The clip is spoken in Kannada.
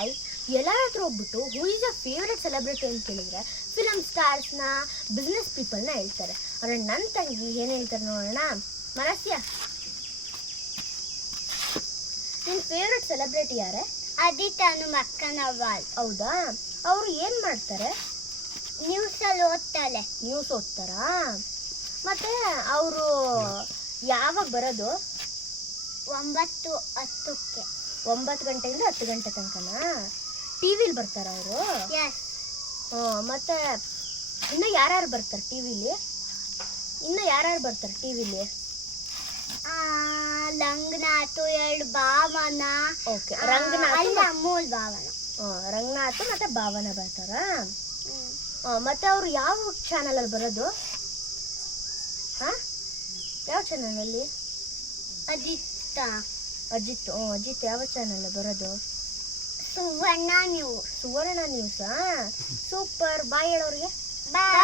ಹಾಯ್, ಎಲ್ಲರ ಹತ್ರ ಹೋಗ್ಬಿಟ್ಟು who is a favourite celebrity ಅಂತ ಕೇಳಿದ್ರೆ ಫಿಲಮ್ ಸ್ಟಾರ್ಸ್ನ, ಬಿಸ್ನೆಸ್ ಪೀಪಲ್ನ ಹೇಳ್ತಾರೆ. ಆದರೆ ನನ್ನ ತಂಗಿ ಏನು ಹೇಳ್ತಾರೆ ನೋಡೋಣ. ಮನಸ್ಯ, ನಿನ್ನ ಫೇವ್ರೆಟ್ ಸೆಲೆಬ್ರಿಟಿ ಯಾರೇ? ಅದಿತಾನು ಮಕ್ಕನವಾಲ್. ಹೌದಾ? ಅವರು ಏನು ಮಾಡ್ತಾರೆ? ನ್ಯೂಸಲ್ಲಿ ಓದ್ತಾಳೆ. ನ್ಯೂಸ್ ಓದ್ತಾರಾ? ಮತ್ತೆ ಅವರು ಯಾವಾಗ ಬರೋದು? 9:10ಕ್ಕೆ. 9 ಗಂಟೆಯಿಂದ 10 ಗಂಟೆ ತನಕನಾ? ಟಿ ವಿಲಿ ಬರ್ತಾರ ಅವರು? ಎಸ್. ಮತ್ತೆ ಇನ್ನು ಯಾರ್ಯಾರು ಬರ್ತಾರೆ ಟಿ ವಿಲಿ? ರಂಗನಾಥ್, 2 ಭಾವನ. ಓಕೆ, ರಂಗನಾಥ್ ಅಲ್ಲ, 3 ಭಾವನ. ರಂಗನಾಥ್ ಮತ್ತೆ ಭಾವನ ಬರ್ತಾರ. ಮತ್ತೆ ಅವರು ಯಾವ ಚಾನಲಲ್ಲಿ ಬರೋದು? ಯಾವ ಚಾನಲಲ್ಲಿ? ಅಜಿತ್ ಯಾವ ಚಾನಲ್ ಬರೋದು? ಸುವರ್ಣ ನ್ಯೂಸ್. ಸುವರ್ಣ ನ್ಯೂಸಾ? ಸೂಪರ್. ಬಾಯ್ ಹೇಳೋರಿಗೆ. ಬಾಯ್.